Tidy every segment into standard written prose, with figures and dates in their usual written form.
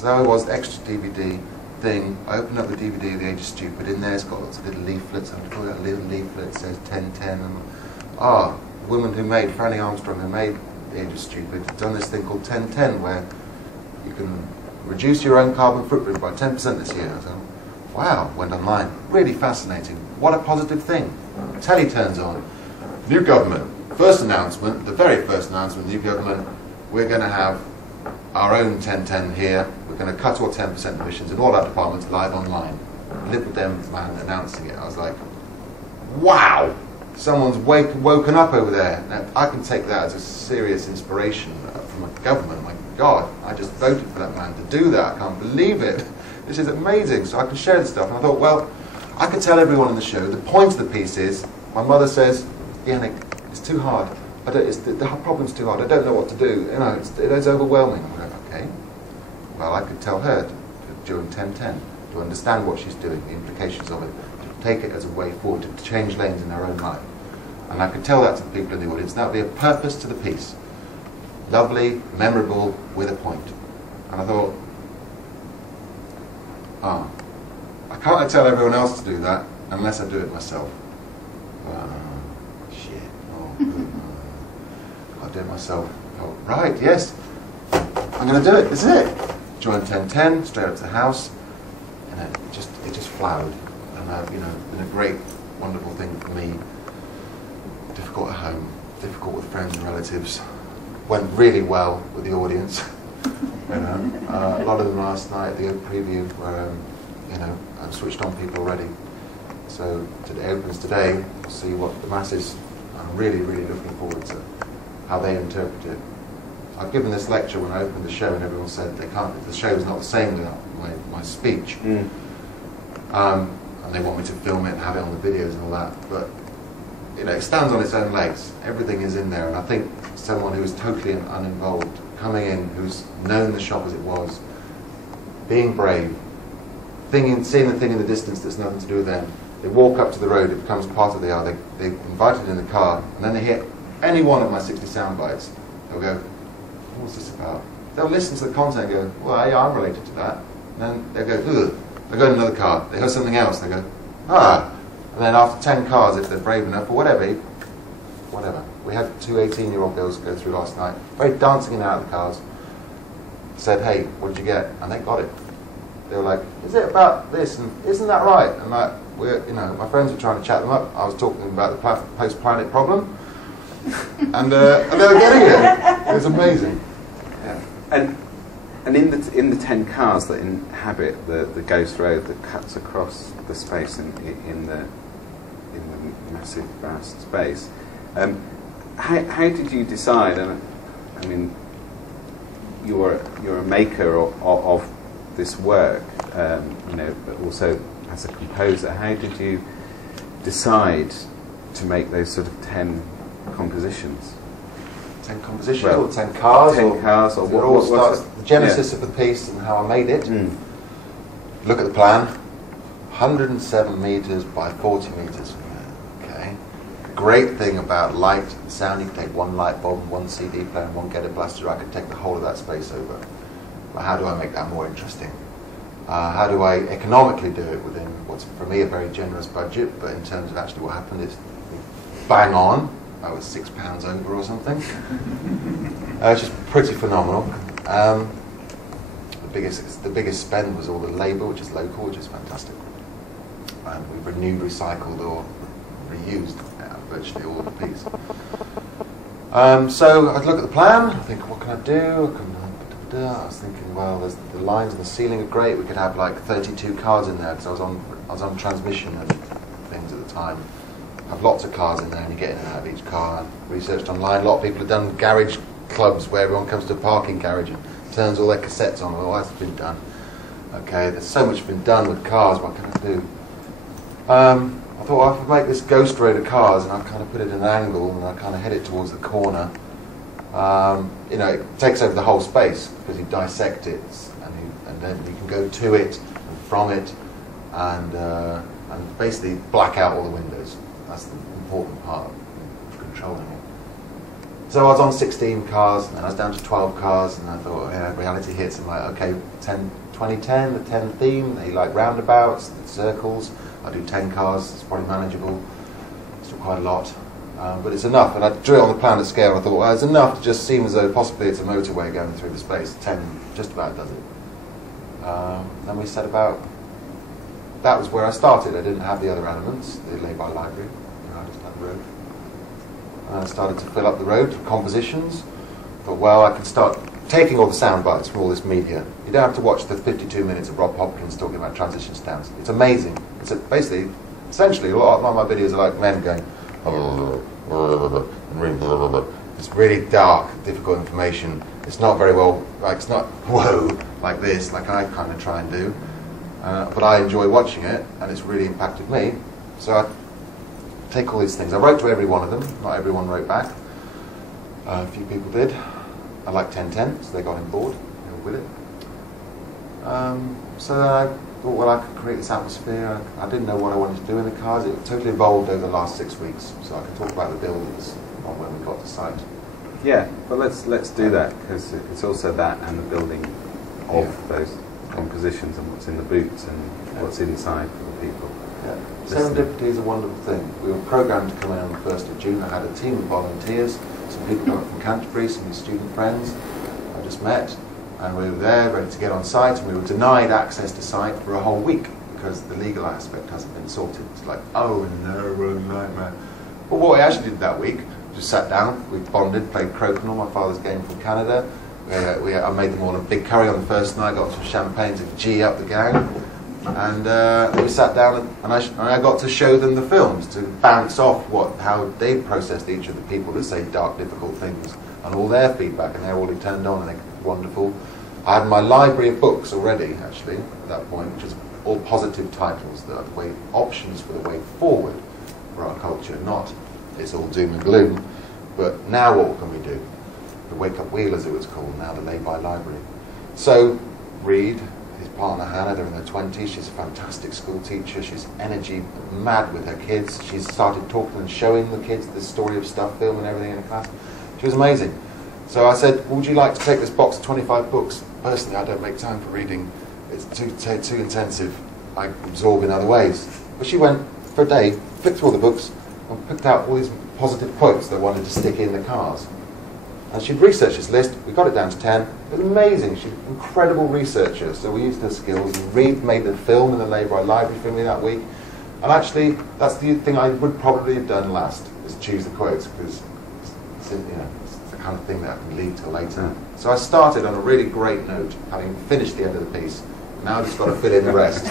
So there I was, extra DVD thing. I opened up the DVD of The Age of Stupid. In there it's got lots of little leaflets. I've got a little leaflet that says 1010. And the woman who made, Franny Armstrong, who made The Age of Stupid, had done this thing called 1010, where you can reduce your own carbon footprint by 10% this year. So, wow, went online. Really fascinating. What a positive thing. Telly turns on. New government. First announcement, the very first announcement, new government, we're going to have our own 1010 here. We're going to cut all 10% emissions in all our departments live online. Live with them, man, announcing it. I was like, wow, someone's woken up over there. Now, I can take that as a serious inspiration from a government. My God, I just voted for that man to do that. I can't believe it. This is amazing. So I can share this stuff. And I thought, well, I could tell everyone in the show, the point of the piece is, my mother says, Janek, it's too hard. The problem's too hard. I don't know what to do. You know, it's overwhelming. I'm like, okay. Well, I could tell her during 1010 to understand what she's doing, the implications of it, to take it as a way forward, to change lanes in her own life. And I could tell that to the people in the audience. That would be a purpose to the piece. Lovely, memorable, with a point. And I thought, I can't tell everyone else to do that unless I do it myself. Shit. I'll do it myself. Oh, right, yes. I'm going to do it. This is it. Joined 1010, straight up to the house, and it just flowered. And you know, been a great, wonderful thing for me. Difficult at home, difficult with friends and relatives. Went really well with the audience. You know, a lot of them last night, the preview, where you know, I've switched on people already. So it opens today. We'll see what the masses. I'm really, really looking forward to how they interpret it. I've given this lecture when I opened the show, and everyone said they can't. The show is not the same without my speech. And they want me to film it and have it on the videos and all that. But you know, it stands on its own legs. Everything is in there, and I think someone who is totally uninvolved, coming in, who's known the shop as it was, being brave, seeing the thing in the distance that's nothing to do with them. They walk up to the road, it becomes part of the hour. They invited in the car, and then they hear any one of my 60 sound bites. They'll go, what's this about? They'll listen to the content and go, well, yeah, I'm related to that. And then they'll go, ugh. They'll go in another car. They hear something else. They go, ah. And then after 10 cars, if they're brave enough, or whatever. We had two 18-year-old girls go through last night, very dancing in and out of the cars. Said, hey, what did you get? And they got it. They were like, is it about this? And isn't that right? And like, you know, my friends were trying to chat them up. I was talking about the post-planet problem. And they were getting it. It was amazing. Yeah. And in the 10 cars that inhabit the ghost road that cuts across the space in the massive vast space, how did you decide? And I mean, you're a maker of this work, you know, but also as a composer. How did you decide to make those sort of 10 compositions? 10 compositions, well, or 10 cars? 10 cars, or what? It all starts, the genesis of the piece and how I made it. Look at the plan. 107 meters by 40 meters. Okay. Great thing about light and sound, you can take one light bulb, one CD player, and one ghetto blaster. I could take the whole of that space over. But how do I make that more interesting? How do I economically do it within what's for me a very generous budget, but in terms of actually what happened is bang on. I was £6 over or something. It's just pretty phenomenal. The biggest spend was all the labour, which is local, which is fantastic. We've renewed, recycled, or reused virtually all of the piece. So I'd look at the plan. I think, what can I do? I was thinking, well, the lines in the ceiling are great. We could have like 32 cars in there because I was on transmission and things at the time. Have lots of cars in there, and you get in and out of each car. I researched online. A lot of people have done garage clubs where everyone comes to a parking garage and turns all their cassettes on. Well, that's been done. Okay, there's so much been done with cars. What can I do? I thought, well, I could make this ghost road of cars, and I kind of put it at an angle, and I kind of head it towards the corner. You know, it takes over the whole space because you dissect it, and then you can go to it and from it, and basically black out all the windows. That's the important part of controlling it. So I was on 16 cars, and I was down to 12 cars, and I thought, yeah, reality hits. I'm like, okay, 2010, the 10 theme, they like roundabouts, the circles. I do 10 cars, it's probably manageable. Still quite a lot, but it's enough. And I drew it on the planet scale, and I thought, well, it's enough to just seem as though possibly it's a motorway going through the space. 10 just about does it. Then we set about, that was where I started. I didn't have the other elements, the lay-by library, I just had the road. And I started to fill up the road with compositions. Thought, well, I can start taking all the sound bites from all this media. You don't have to watch the 52 minutes of Rob Hopkins talking about transition stamps. It's amazing. It's basically, essentially, a lot of my videos are like men going, it's really dark, difficult information. It's not very well, like, it's not whoa, like this, like I kind of try and do. But I enjoy watching it, and it's really impacted me. So I take all these things. I wrote to every one of them. Not everyone wrote back. A few people did. I like 1010, so they got on board. They were with it. So then I thought, well, I could create this atmosphere. I didn't know what I wanted to do in the cars. It totally evolved over the last 6 weeks. So I can talk about the buildings on when we got to site. Yeah, but let's do that, because it's also that and the building of those compositions and what's in the boots and what's inside for the people. Yeah. Serendipity is a wonderful thing. We were programmed to come in on the 1st of June. I had a team of volunteers, some people coming from Canterbury, some of my student friends I just met, and we were there ready to get on site, and we were denied access to site for a whole week because the legal aspect hasn't been sorted. It's like, oh no, what a nightmare. But what we actually did that week, just sat down, we bonded, played crokinole, my father's game from Canada. I made them all a big curry on the first night, got some champagne to G up the gang, and we sat down and I got to show them the films, to bounce off how they processed each of the people that say dark, difficult things, and all their feedback, and they're all turned on, and they're wonderful. I had my library of books already, actually, at that point, which is all positive titles that are the way, options for the way forward for our culture, not it's all doom and gloom, but now what can we do? The wake-up wheel, as it was called, now the lay-by library. So, Reed, his partner Hannah, they're in their 20s, she's a fantastic school teacher, she's energy mad with her kids, she's started talking and showing the kids the story of stuff, film and everything in the class. She was amazing. So I said, would you like to take this box of 25 books? Personally, I don't make time for reading, it's too intensive, I absorb in other ways. But she went for a day, flipped through all the books, and picked out all these positive quotes they wanted to stick in the cars. And she'd researched this list, we got it down to 10. It was amazing, she's an incredible researcher, so we used her skills. And Reed made the film in the Lay-by Library for me that week. And actually, that's the thing I would probably have done last, is choose the quotes, because it's the kind of thing that can lead to later. So I started on a really great note, having finished the end of the piece. Now I've just got to fill in the rest.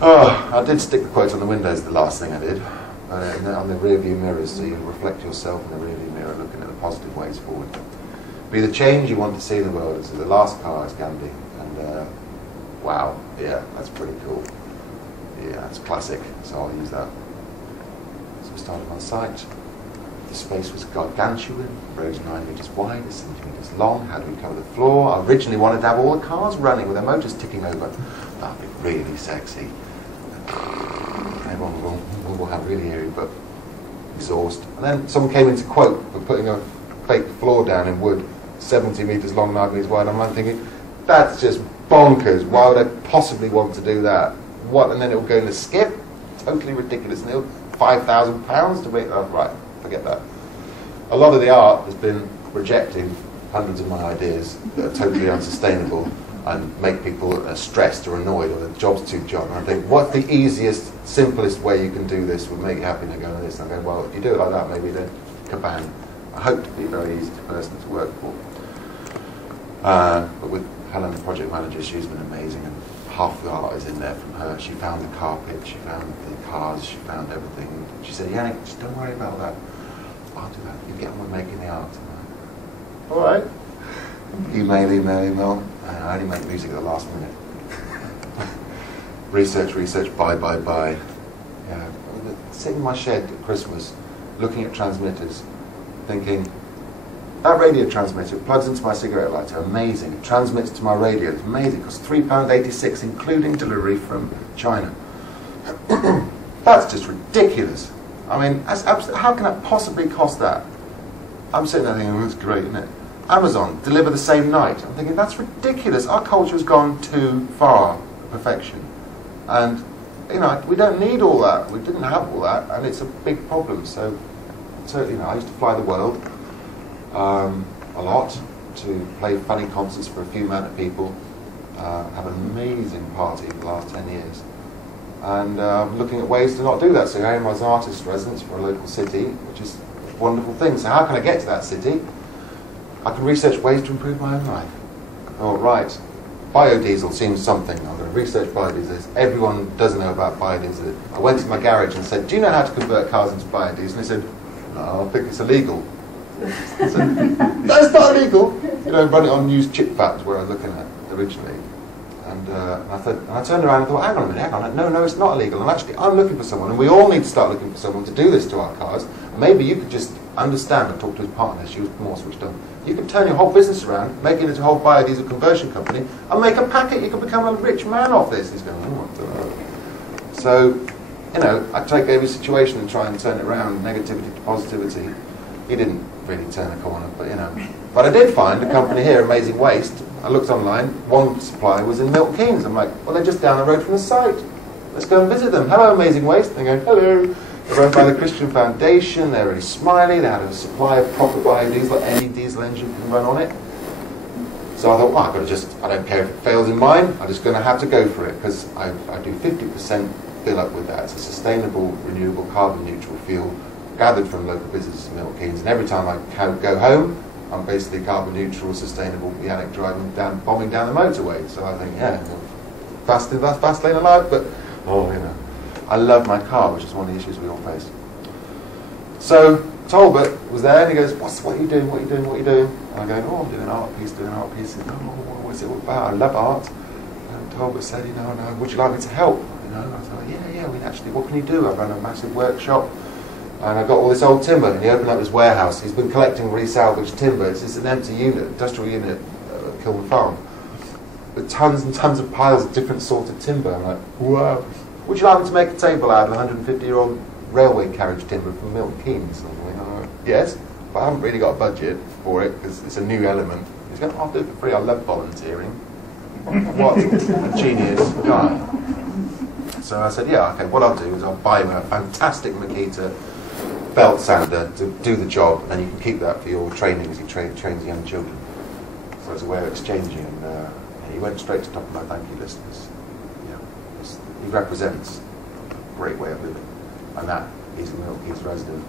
Oh, I did stick the quotes on the windows, the last thing I did. On the rear view mirrors, so you reflect yourself in the rear view mirror, looking at the positive ways forward. Be the change you want to see in the world. So the last car is Gandhi, and wow, yeah, that's pretty cool. Yeah, it's classic, so I'll use that. So we started on site. The space was gargantuan, roads 9 meters wide, centimeters long. How do we cover the floor? I originally wanted to have all the cars running with their motors ticking over. That'd be really sexy. Everyone will have really eerie, but exhaust. And then someone came into quote for putting a fake floor down in wood, 70 meters long, 9 meters wide. I'm thinking, that's just bonkers. Why would I possibly want to do that? What? And then it will go in a skip? Totally ridiculous. And it'll £5,000 to make that. Right, forget that. A lot of the art has been rejecting hundreds of my ideas that are totally unsustainable and make people stressed or annoyed, or the job's too job. And I think, what's the easiest, simplest way you can do this would make you happy? And I go like this, and I go, well, if you do it like that, maybe then kabang. I hope to be a very easy person to work for. But with Helen, the project manager, she's been amazing, and half the art is in there from her. She found the carpet, she found the cars, she found everything. She said, Janek, just don't worry about that. I'll do that. You get on with making the art. All right. Email. I only make music at the last minute. research, buy. Yeah. Sitting in my shed at Christmas, looking at transmitters, thinking, that radio transmitter plugs into my cigarette lighter, amazing. It transmits to my radio, it's amazing. It costs £3.86, including delivery from China. That's just ridiculous. I mean, how can that possibly cost that? I'm sitting there thinking, that's great, isn't it? Amazon, deliver the same night. I'm thinking, that's ridiculous. Our culture has gone too far for perfection. And, you know, we don't need all that. We didn't have all that, and it's a big problem. So you know, I used to fly the world a lot to play funny concerts for a few amount of people, have an amazing party for the last 10 years. And looking at ways to not do that. So I am as an artist residence for a local city, which is a wonderful thing. So how can I get to that city? I can research ways to improve my own life. Oh, right. Biodiesel seems something. I'm going to research biodiesel. Everyone doesn't know about biodiesel. I went to my garage and said, do you know how to convert cars into biodiesel? And they said, no, I think it's illegal. I said, no, it's not illegal. You know, run it on used chip fats where I was looking at originally. And I turned around and thought, hang on a minute, hang on. No, it's not illegal. And actually, I'm looking for someone, and we all need to start looking for someone to do this to our cars. And maybe you could just understand and talk to his partner. She was more switched on. You could turn your whole business around, make it into a whole biodiesel conversion company, and make a packet. You could become a rich man off this. He's going, oh, I don't know. So, you know, I take every situation and try and turn it around, negativity to positivity. He didn't really turn a corner, but you know. But I did find a company here, Amazing Waste. I looked online. One supplier was in Milton Keynes. I'm like, well, they're just down the road from the site. Let's go and visit them. Hello, Amazing Waste. They go, hello. They're run by the Christian Foundation. They're really smiley. They had a supply of proper biodiesel. Any diesel engine can run on it. So I thought, well, I don't care if it fails in mine. I'm just going to have to go for it because I do 50% fill up with that. It's a sustainable, renewable, carbon neutral fuel gathered from local businesses in Milton Keynes. And every time I go home, I'm basically carbon neutral, sustainable, Janek bombing down the motorway. So I think, yeah, fast lane alive, but, oh, you know. I love my car, which is one of the issues we all face. So Talbot was there, and he goes, what are you doing, what are you doing, what are you doing? And I go, oh, I'm doing an art piece, doing an art piece. And, oh, what's it all about? I love art. And Talbot said, you know, no, would you like me to help? You know, and I thought, yeah, we actually, what can you do? I run a massive workshop, and I got all this old timber, and he opened up his warehouse. He's been collecting resalvaged timber. It's just an empty unit, industrial unit at Kilburn Farm, with tons and tons of piles of different sorts of timber. I'm like, wow. Would you like me to make a table out of 150-year-old railway carriage timber from Milton Keynes? And I'm like, yes, but I haven't really got a budget for it because it's a new element. He's going, I'll do it for free. I love volunteering. What a genius guy. So I said, yeah, okay, what I'll do is I'll buy him a fantastic Makita belt sander to do the job, and you can keep that for your training as he trains young children. So it's a way of exchanging, and he went straight to the top of my thank you list. He represents a great way of living, and that is the Milton Keynes resident,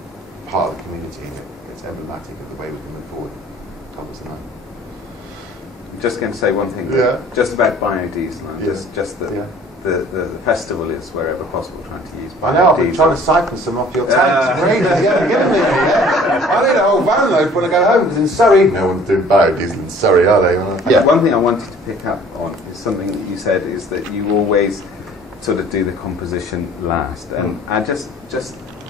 part of the community, and it's emblematic of the way we can move forward. Thomas and I. I'm just going to say one thing, just about biodiesel, just that the festival is wherever possible trying to use biodiesel. I know, I've been trying to siphon some off your tanks. Great, I need a whole van load when I go home, because in Surrey, no one's doing biodiesel in Surrey, are they? Yeah, one thing I wanted to pick up on is something that you said, is that you always sort of do the composition last, and I just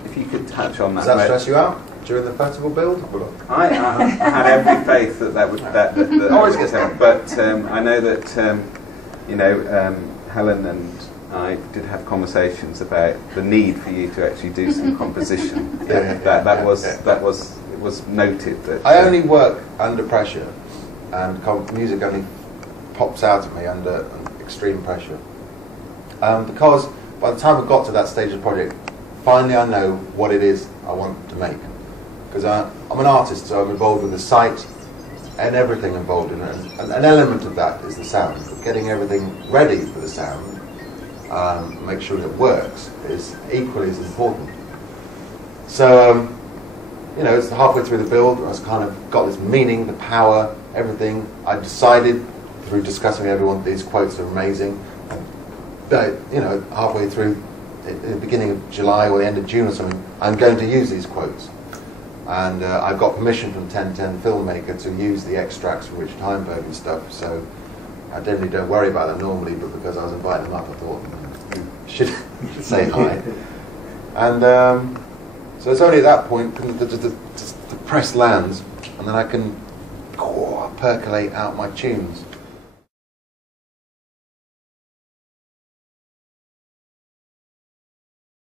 if you could touch on that. Does that stress you out during the festival build? I had every faith that always gets happen, but I know that you know, Helen and I did have conversations about the need for you to actually do some composition. That was noted. That I only work under pressure, and music only pops out at me under extreme pressure. Because by the time I got to that stage of the project, finally I know what it is I want to make. Because I'm an artist, so I'm involved with the site and everything involved in it. And an element of that is the sound. Getting everything ready for the sound, make sure it works, is equally as important. So, you know, it's halfway through the build, I was kind of got this meaning, the power, everything. I decided, through discussing with everyone, these quotes are amazing. But, you know, halfway through, in the beginning of July or the end of June or something, I'm going to use these quotes. And I've got permission from 1010 filmmaker to use the extracts from Richard Heinberg and stuff, so I generally don't worry about them normally, but because I was inviting them up, I thought, should say hi. And so it's only at that point the press lands, and then I can percolate out my tunes.